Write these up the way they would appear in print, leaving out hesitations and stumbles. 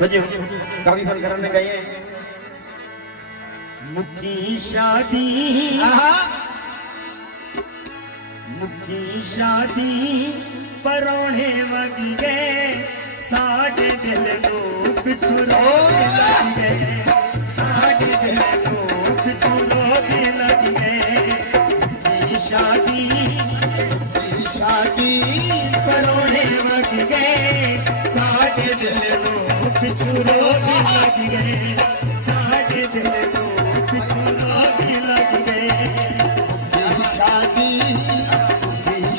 बजे काफी फन करने गए हैं। मुक्की शादी परोणे वग गए साढ़े दिल को पिछू रोग लग गए साढ़े दिल को पिछू रोग लग गए। मुक्की शादी परोणे वग गए साढ़े दिल को पिछू रोग लग गए साढ़े दिल को पिछू रोग लग गए।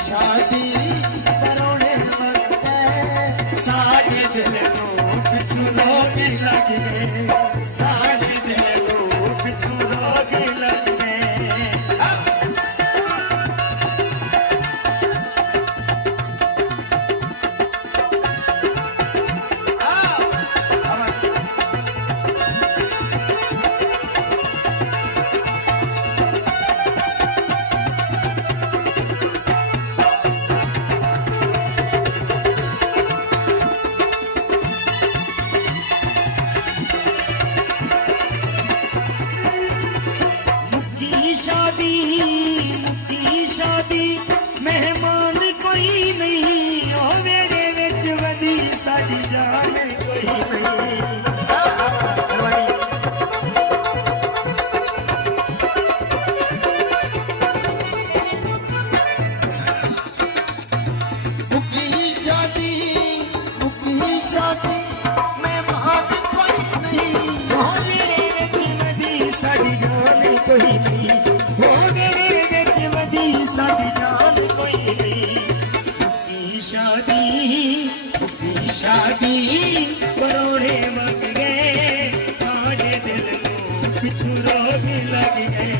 शादी परोणे वग गए साढ़े दिल को पिछू रोग लग गए साढ़े दिल को पिछू रोग लग गए। शादी मेहमान कोई नहीं ओ मेरे विच वदी साडी जान कोई नहीं। मुक्की शादी मेहमान कोई नहीं ओ मेरे विच वदी साडी जान कोई नहीं ओ मेरे विच वदी साडी जान कोई नहीं। मुक्की शादी परोणे वग गए साढ़े दिल को पिछू रोग लग गए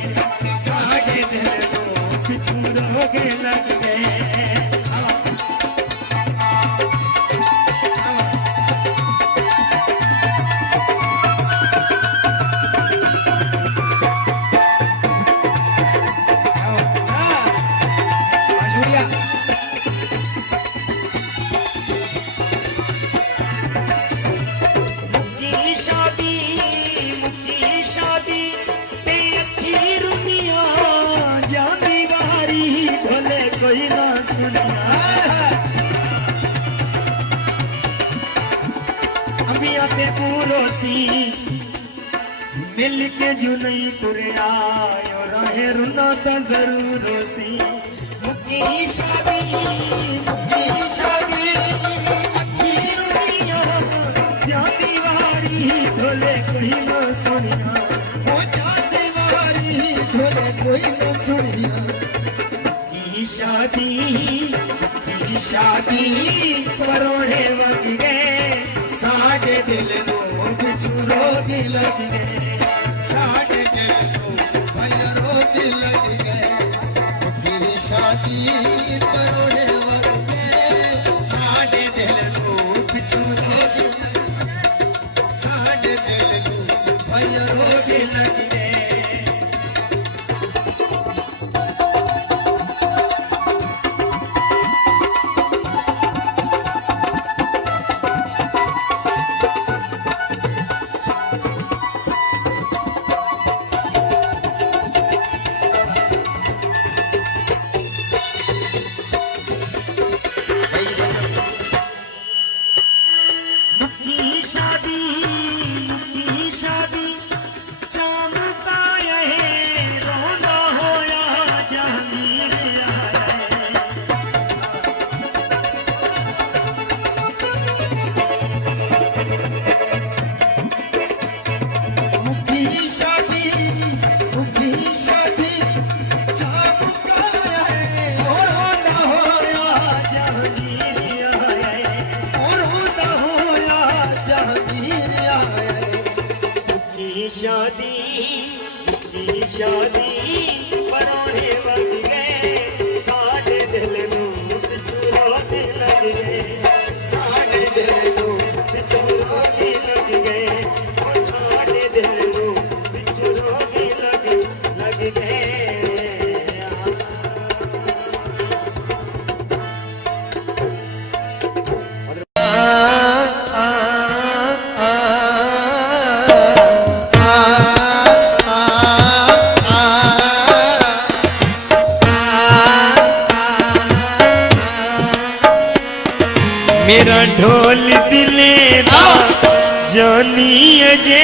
साढ़े दिल को पिछू रोग लग गए। कोई ना सुनिया अम्बिया ते पूरोसी मिल के जो नहीं तुरया रहे रुना तो जरूर सी। मुक्की शादी जाती वारी ढोले कोई ना सुनिया वो जाती वारी ढोले कोई ना सुनिया। शादी परोणे वग गए साढ़े दिल को पिछू रोग लग गए साढ़े दिल को रोग लग गए। शादी परोणे वग गए साढ़े दिल को पिछू रोग साढ़े दिल को रोग लग गए। शादी परोणे वग गए साढ़े दिल को पिछू रोग लग गए साढ़े दिल को पिछू रोग लग गए साढ़े दिल को पिछू रोग लग गए। आ मेरा ढोल दिले दा जानी अजे